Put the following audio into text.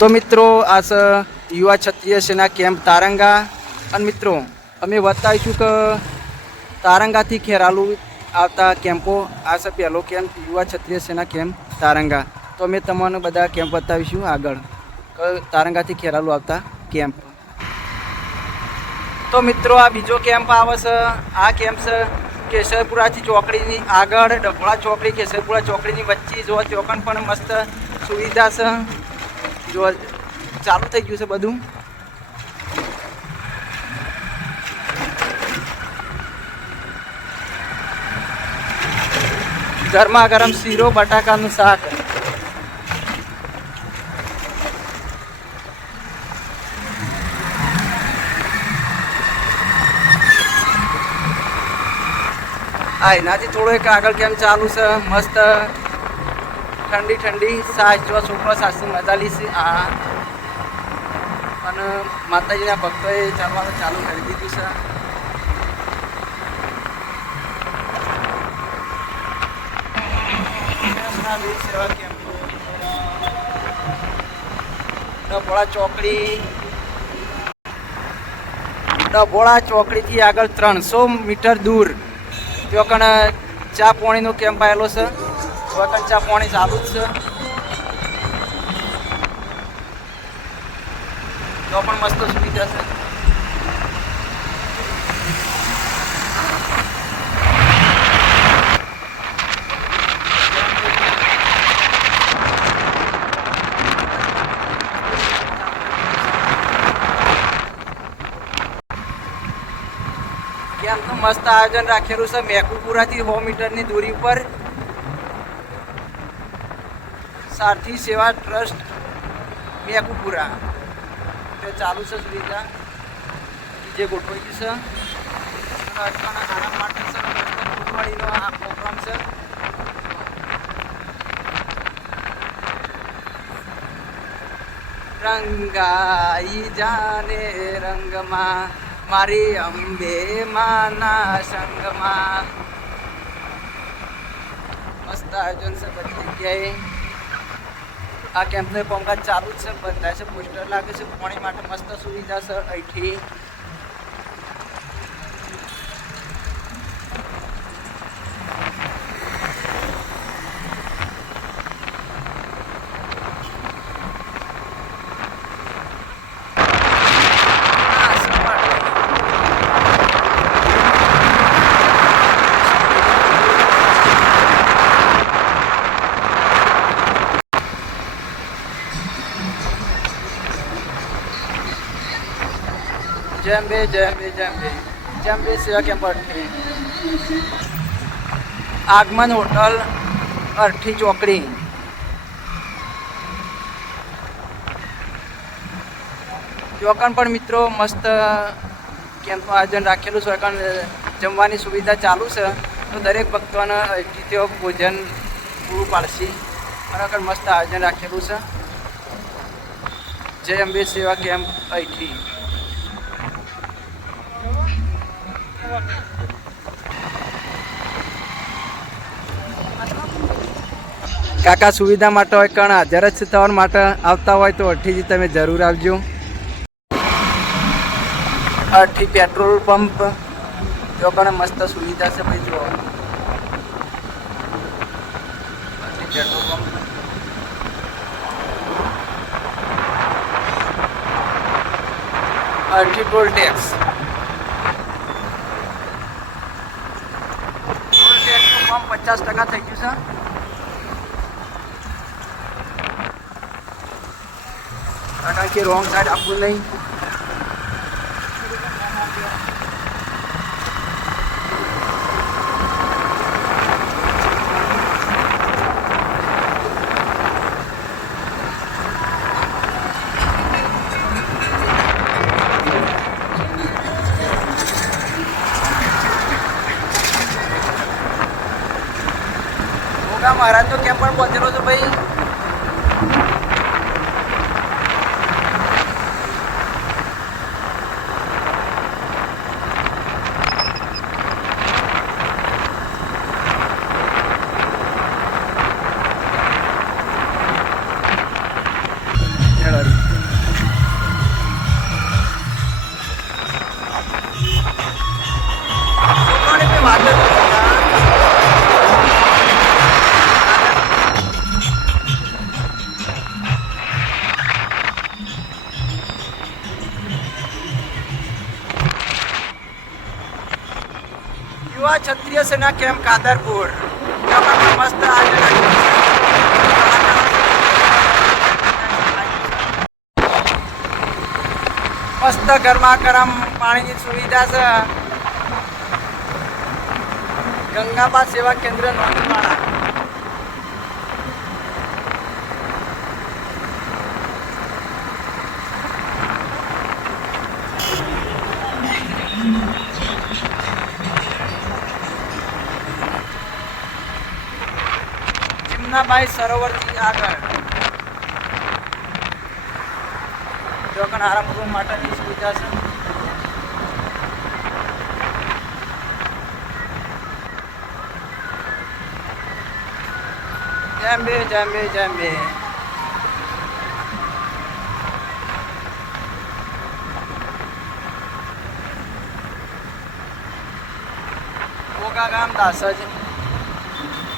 તો મિત્રો આ છે યુવા ક્ષત્રિય સેના કેમ્પ તારંગા અને મિત્રો અમે બતાવીશું કે તારંગાથી ખેરાલુ આવતા કેમ્પો આ છે પહેલો કેમ્પ યુવા ક્ષત્રિય સેના કેમ્પ તારંગા. તો અમે તમને બધા કેમ્પ બતાવીશું આગળ કે તારંગાથી ખેરાલુ આવતા કેમ્પ. તો મિત્રો આ બીજો કેમ્પ આવે છે. આ કેમ્પ છે કેશરપુરાથી ચોકડીની આગળ ડભોળા ચોકડી કેશરપુરા ચોકડીની વચ્ચે જો ચોકણ પણ મસ્ત સુવિધા છે. જો ચાલુ થઈ ગયું છે બધું. ગરમા ગરમ શીરો બટાકાનું શાક. આ એનાથી થોડો એક આગળ કેમ ચાલુ છે મસ્ત ઠંડી ઠંડી સાસ જો છોકરો સાસની મજા લીશે. આ અને માતાજીના ભક્તોએ ચાલવાનું ચાલુ કરી દીધું છે. ડભોળા ચોકડીથી આગળ 300 મીટર દૂર ત્યાં કણ ચા પાણીનો કેમ્પ આવેલો છે. ત્યાં ચા પાણી ચાલુ જ છે. તો પણ મસ્ત સુવિધા છે. કેમ તો મસ્ત આયોજન રાખેલું છે. મેકુપુરાથી 100 મીટરની દૂરી ઉપર સારથી સેવા ટ્રસ્ટ મેકુપુરા તે ચાલુ છે સુવિધા જે ગોઠવાઈ છે. આના માટે ફૂટવાળીનો આ પ્રોગ્રામ છે. રંગાઈ જાને રંગમાં મારી અંબે માના સંગમાં. મસ્ત આયોજન છે બધી જગ્યાએ. આ કેમ્પનું કામકાજ ચાલુ જ છે. બંધાય છે, પોસ્ટર લાગે છે. પાણી માટે મસ્ત સુવિધા છે અહીંથી. જંબે જંબે જંબે જંબે સેવા કેમ્પ અર્થી. આગમન હોટલ અર્થી ચોકડી. ચોકણ પણ મિત્રો મસ્ત કેમ્પનું આયોજન રાખેલું છે. ચોકણ જમવાની સુવિધા ચાલુ છે. તો દરેક ભક્તોને અહીંથી તેઓ ભોજન પૂરું પાડશે. બરાબર મસ્ત આયોજન રાખેલું છે. જય અંબે સેવા કેમ્પ અહીંથી. કાકા સુવિધા માટે હોય કણ હાજર જ થવા માટે આવતા હોય તો અઠીથી તમે જરૂર આવજો. અઠી પેટ્રોલ પંપ તો કણ મસ્ત સુવિધા છે ભાઈ. જુઓ પેટ્રોલ પંપ. અઠી ટોલ ટેક્સ. ટોલ ટેક્સનું કામ 50% થઈ ગયું છે. કારણ કે રોંગ સાઈડ આપવું નહીં. મહારાજ તો કેમ પણ પહોંચેલો છે ભાઈ. પાછળ યુવા ક્ષત્રિય સેના કેમ્પ કાદરપુર મસ્ત મસ્ત ગરમા ગરમ પાણીની સુવિધા છે ગંગાબા સેવા કેન્દ્ર નોંધવાળા ચિમનાબાઈ સરોવરથી આગળ જોકણ આરામ કરવા માટેની સુવિધા છે જાંબે જાંબે જાંબે ઓગા ગામ દાસજ